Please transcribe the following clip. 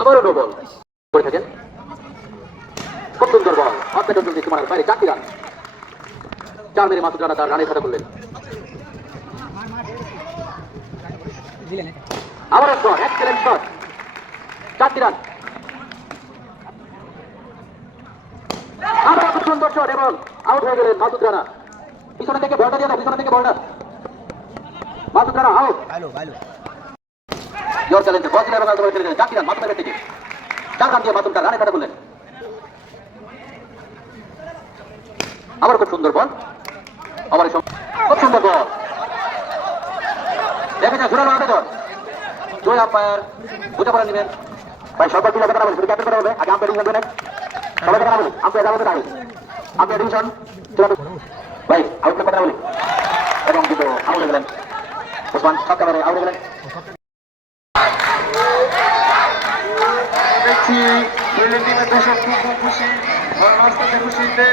আবারও no ball করে থাকেন। খুব সুন্দর বল, অর্থের জন্য সীমানার বাইরে 4টি রান। 4 মেরে মাসুদ রানা তার রানের খাতা করলেন। আবারও শট, এক্সেলেন্ট শট, 4টি রান। আবার খুব সুন্দর শট এবং আউট হয়ে গেলেন মাসুদ রানা। পিছনে থেকে বলটা দিয়ে দাও, পিছনে থেকে বলটা। মাসুদ রানা আউট। ইয়র চ্যালেঞ্জের বল ছিল এবং আউট হয়ে গেলেন। 4টি রান মাসুদের থেকে। 4 রান দিয়ে মাসুদ তার রানের খাতা করলেন। আবার খুব সুন্দর বল, আবার খুব সুন্দর বল। দেখে যা জোরালো আবেদন। দুই আম্পায়ার বুঝে পড়ে নেবেন। ভাই সকল টিম কথা বলি, শুধু ক্যাপ্টেন কথা বলবে। আগে আম্পায়ার ডিভিশন দেবেন, সবাই কথা বলি। আম্পায়ার যাবে আগে, আম্পায়ার ডিভিশন ভাই আউট কথা বলি। এবং কিন্তু আউট হয়ে গেলেন ওসমান, সব ক্যামেরায় আউট হয়ে গেলেন। দেখছি টিমের দর্শক খুব খুশি, খুশিতে